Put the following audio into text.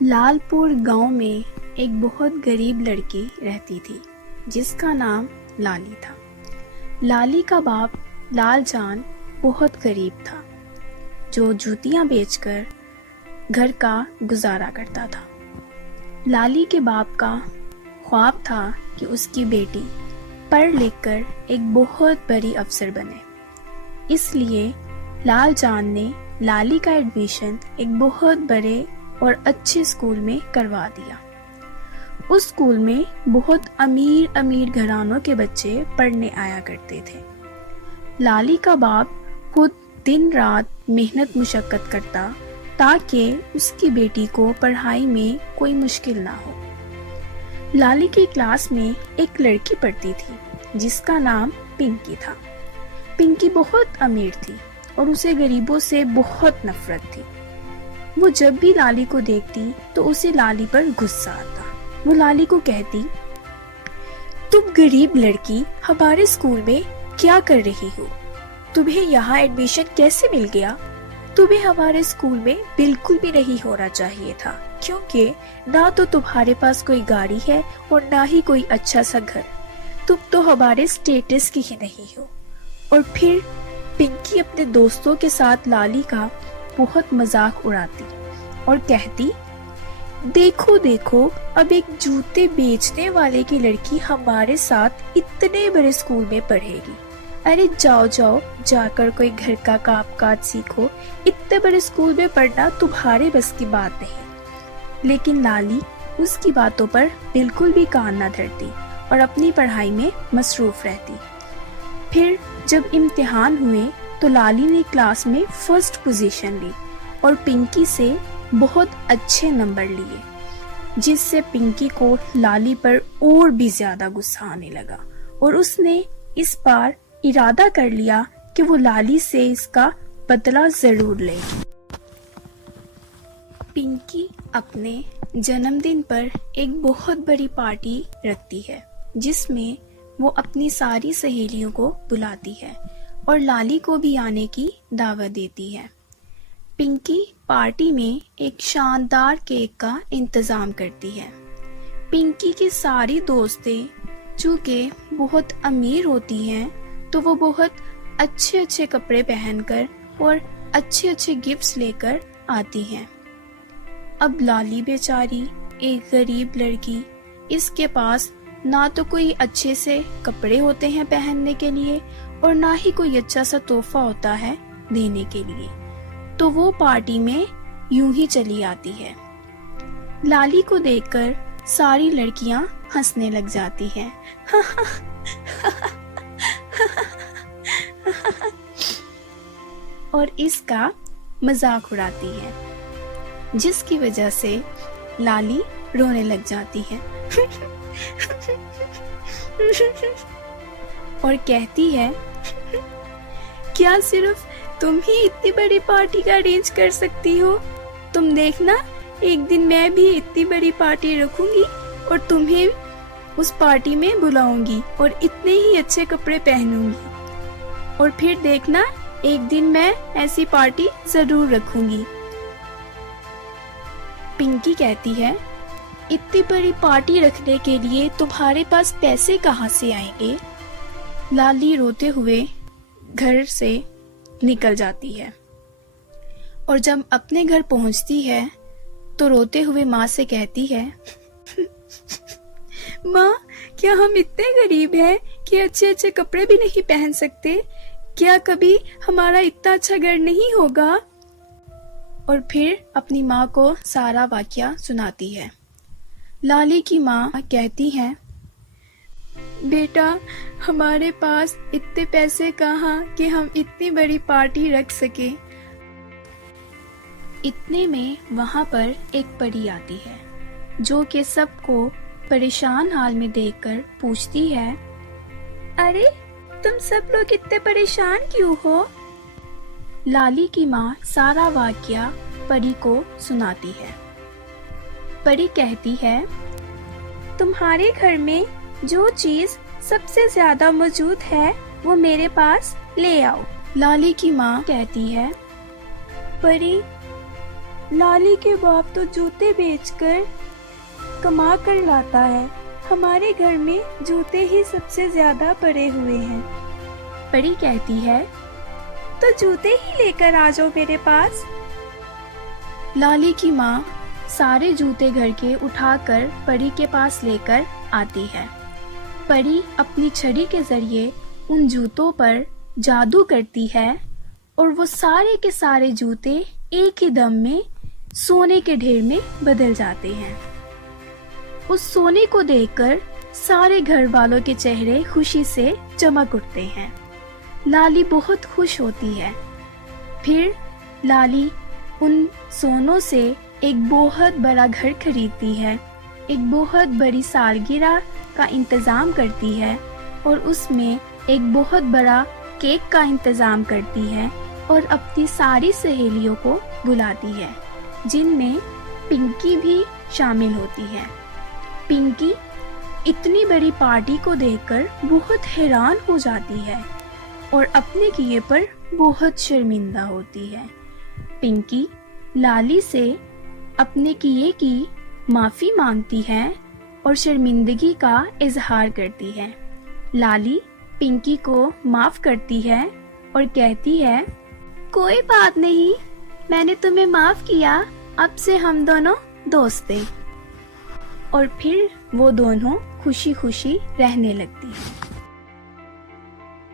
لال پور گاؤں میں ایک بہت غریب لڑکی رہتی تھی جس کا نام لالی تھا۔ لالی کا باپ لال جان بہت غریب تھا جو جوتیاں بیچ کر گھر کا گزارا کرتا تھا۔ لالی کے باپ کا خواب تھا کہ اس کی بیٹی پڑھ لکھ کر ایک بہت بڑی افسر بنے، اس لیے لال جان نے لالی کا ایڈمیشن ایک بہت بڑے اور اچھے اسکول میں کروا دیا۔ اس اسکول میں بہت امیر امیر گھرانوں کے بچے پڑھنے آیا کرتے تھے۔ لالی کا باپ خود دن رات محنت مشقت کرتا تاکہ اس کی بیٹی کو پڑھائی میں کوئی مشکل نہ ہو۔ لالی کی کلاس میں ایک لڑکی پڑھتی تھی جس کا نام پنکی تھا۔ پنکی بہت امیر تھی اور اسے غریبوں سے بہت نفرت تھی۔ وہ جب بھی لالی کو دیکھتی تو اسے لالی پر غصہ آتا۔ وہ لالی کو کہتی، تم غریب لڑکی ہمارے اسکول میں کیا کر رہی ہو؟ تمہیں یہاں ایڈمیشن کیسے مل گیا؟ تمہیں ہمارے اسکول میں بالکل بھی نہیں ہونا چاہیے تھا، کیونکہ نہ تو تمہارے پاس کوئی گاڑی ہے اور نہ ہی کوئی اچھا سا گھر۔ تم تو ہمارے اسٹیٹس کی ہی نہیں ہو۔ اور پھر پنکی اپنے دوستوں کے ساتھ لالی کا بہت مذاق اڑاتی اور کہتی، دیکھو دیکھو اب ایک جوتے بیچنے والے کی لڑکی ہمارے ساتھ اتنے بڑے اسکول میں پڑھے گی۔ ارے جاؤ جاؤ جا کر کوئی گھر کا کام کاج سیکھو، اتنے بڑے اسکول میں پڑھنا تمہارے بس کی بات نہیں۔ لیکن لالی اس کی باتوں پر بالکل بھی کان نہ دھرتی اور اپنی پڑھائی میں مصروف رہتی۔ پھر جب امتحان ہوئے تو لالی نے کلاس میں فرسٹ پوزیشن لی اور پنکی سے بہت اچھے نمبر لیے، جس سے پنکی کو لالی پر اور بھی زیادہ غصہ آنے لگا اور اس نے اس بار ارادہ کر لیا کہ وہ لالی سے اس کا بدلہ ضرور لے گی۔ پنکی اپنے جنم دن پر ایک بہت بڑی پارٹی رکھتی ہے جس میں وہ اپنی ساری سہیلیوں کو بلاتی ہے اور لالی کو بھی آنے کی دعوت دیتی ہے۔ پنکی پارٹی میں ایک شاندار کیک کا انتظام کرتی ہے۔ پنکی کی ساری دوستیں چونکہ بہت امیر ہوتی ہیں تو وہ بہت اچھے اچھے کپڑے پہن کر اور اچھے اچھے گفٹس لے کر آتی ہیں۔ اب لالی بیچاری ایک غریب لڑکی، اس کے پاس نہ تو کوئی اچھے سے کپڑے ہوتے ہیں پہننے کے لیے اور نہ ہی کوئی اچھا سا تحفہ ہوتا ہے دینے کے لیے، تو وہ پارٹی میں یوں ہی چلی آتی ہے۔ لالی کو دیکھ کر ساری لڑکیاں ہنسنے لگ جاتی ہیں اور اس کا مذاق اڑاتی ہے، جس کی وجہ سے لالی رونے لگ جاتی ہے اور کہتی ہے، کیا صرف تم ہی اتنی بڑی پارٹی کا ارینج کر سکتی ہو؟ تم دیکھنا ایک دن میں بھی اتنی بڑی پارٹی رکھوں گی اور تمہیں اس پارٹی میں بلاؤں گی اور اتنے ہی اچھے کپڑے پہنوں گی، اور پھر دیکھنا ایک دن میں ایسی پارٹی ضرور رکھوں گی۔ پنکی کہتی ہے، اتنی بڑی پارٹی رکھنے کے لیے تمہارے پاس پیسے کہاں سے آئیں گے؟ لالی روتے ہوئے گھر سے نکل جاتی ہے اور جب اپنے گھر پہنچتی ہے تو روتے ہوئے ماں سے کہتی ہے، ماں کیا ہم اتنے غریب ہیں کہ اچھے اچھے کپڑے بھی نہیں پہن سکتے؟ کیا کبھی ہمارا اتنا اچھا گھر نہیں ہوگا؟ اور پھر اپنی ماں کو سارا واقعہ سناتی ہے۔ لالی کی ماں کہتی ہے، بیٹا ہمارے پاس اتنے پیسے کہاں کہ ہم اتنی بڑی پارٹی رکھ سکیں۔ اتنے میں وہاں پر ایک پری آتی ہے جو کہ سب کو پریشان حال میں دیکھ کر پوچھتی ہے، ارے تم سب لوگ اتنے پریشان کیوں ہو؟ لالی کی ماں سارا واقعہ پری کو سناتی ہے۔ پری کہتی ہے، تمہارے گھر میں جو چیز سب سے زیادہ موجود ہے وہ میرے پاس لے آؤ۔ لالی کی ماں کہتی ہے، پری لالی کے باپ تو جوتے بیچ کر کما کر لاتا ہے، ہمارے گھر میں جوتے ہی سب سے زیادہ پڑے ہوئے ہیں۔ پری کہتی ہے تو جوتے ہی لے کر آ جاؤ میرے پاس۔ لالی کی ماں سارے جوتے گھر کے اٹھا کر پری کے پاس لے کر آتی ہے۔ پری اپنی چھڑی کے ذریعے ان جوتوں پر جادو کرتی ہے اور وہ سارے کے سارے جوتے ایک ہی دم میں سونے کے ڈھیر میں بدل جاتے ہیں۔ اس سونے کو دیکھ کر سارے گھر والوں کے چہرے خوشی سے چمک اٹھتے ہیں۔ لالی بہت خوش ہوتی ہے۔ پھر لالی ان سونوں سے ایک بہت بڑا گھر خریدتی ہے، ایک بہت بڑی سالگرہ کا انتظام کرتی ہے اور اس میں ایک بہت بڑا کیک کا انتظام کرتی ہے اور اپنی ساری سہیلیوں کو بلاتی ہے، جن میں پنکی بھی شامل ہوتی ہے۔ پنکی اتنی بڑی پارٹی کو دیکھ کر بہت حیران ہو جاتی ہے اور اپنے کیے پر بہت شرمندہ ہوتی ہے۔ پنکی لالی سے اپنے کیے کی معافی مانگتی ہے اور شرمندگی کا اظہار کرتی ہے۔ لالی پنکی کو معاف کرتی ہے اور کہتی ہے کوئی بات نہیں، میں نے تمہیں معاف کیا، اب سے ہم دونوں دوست ہیں۔ اور پھر وہ دونوں خوشی خوشی رہنے لگتی ہیں۔